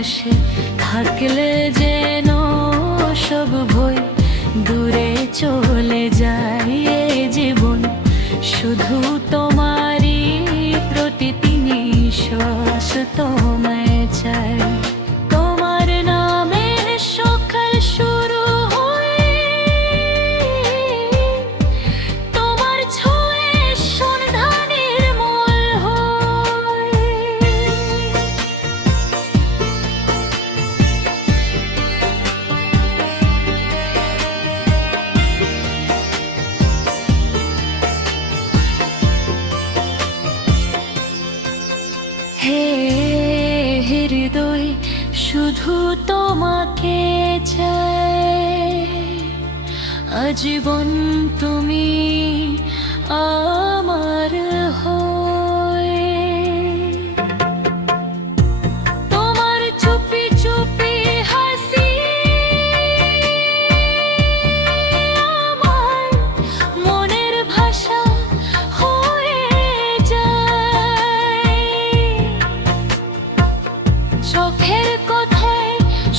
পাশে থাকলে যেন সব ভয় দূরে চলে যায়। এ জীবন শুধু তোমারই, প্রতিটি নিঃশ্বাস তোমায় চাই। তোমার নামে সকাল শুরু হয়, তোমার ছোঁয়ে সন্ধ্যা নির্মল হয়। হে হৃদয়, শুধু তোমাকে চাই। আজীবন তুমি আমার হয়ে। তোমার চুপি চুপি হাসি আমার মনের ভাষা হয়ে যায়। চোখের কথায়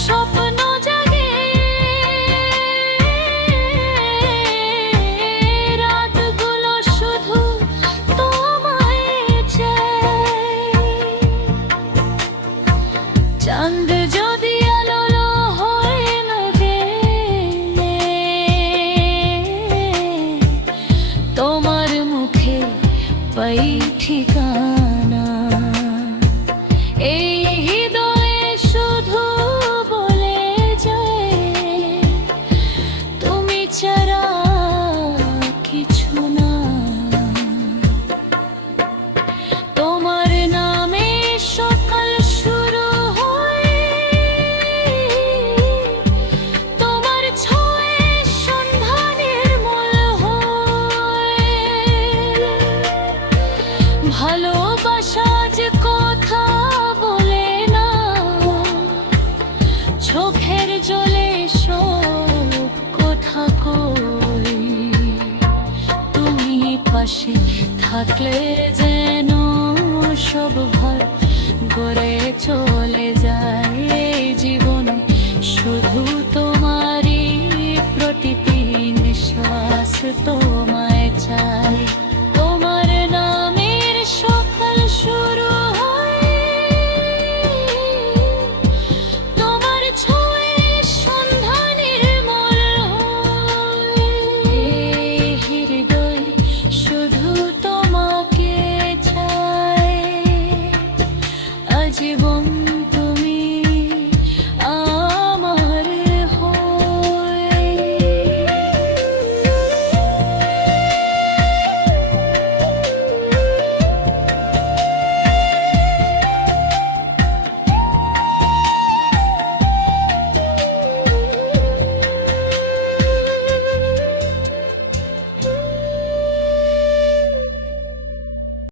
স্বপ্ন জাগে, রাতগুলো শুধু তোমায় চাই। চাঁদ যদি আলোলো হয়ে লাগে, তোমার মুখে পাই ঠিকানা। এই হৃদয়ে শুধু বলে যায়, তুমি ছাড়া কিছু না। তোমার নামে সকাল শুরু হয়, তোমার ছোঁয়ে সন্ধ্যা নির্মল হয়। ভালোবাসা যে কথা বলে না, চোখের জলে সব কথা কই। তুমি পাশে থাকলে যেন সব ভার গড়ে চলে যায়।